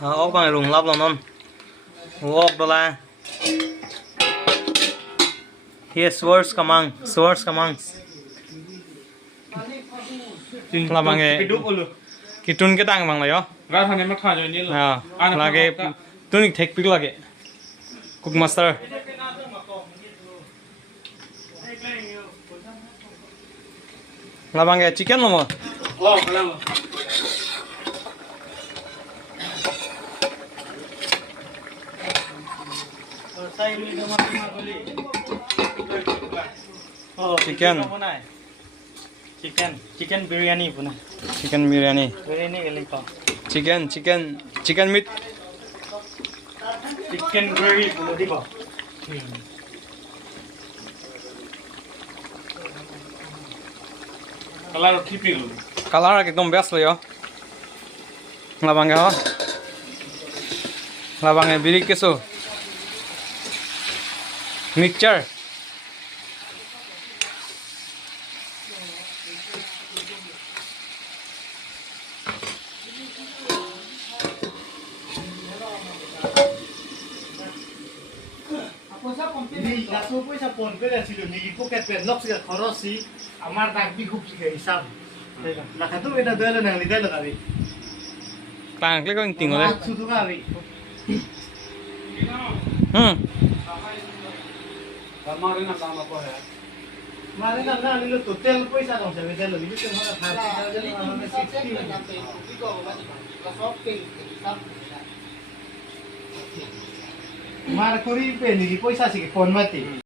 ốc bằng rùng lắp lòng non ốc đó là here swords kamang là bằng cái kitun cái tang bằng này đó ra thằng này mắc thà rồi nhỉ là cái tunik thek pik lagi cook master là bằng cái chicken mà kalam chicken biryani puna chicken biryani kali pa chicken meat chicken gravy puna di pa kalar khipi gelo color ekdom best lo yo labang biri keso mixture Langsung pun saya pon ke sini ni poket pen lock sih khorosi amar tak bi khup sih hisab lah katu ina dele nang lidai lo kali tang cái con tình rồi đấy sudu kali kamar na kam apa hai mari nang nang lu total paisa dong saya lidai lo ini tu mana thar jadi mana 60 mar kuri pe ni paisa sih pon mati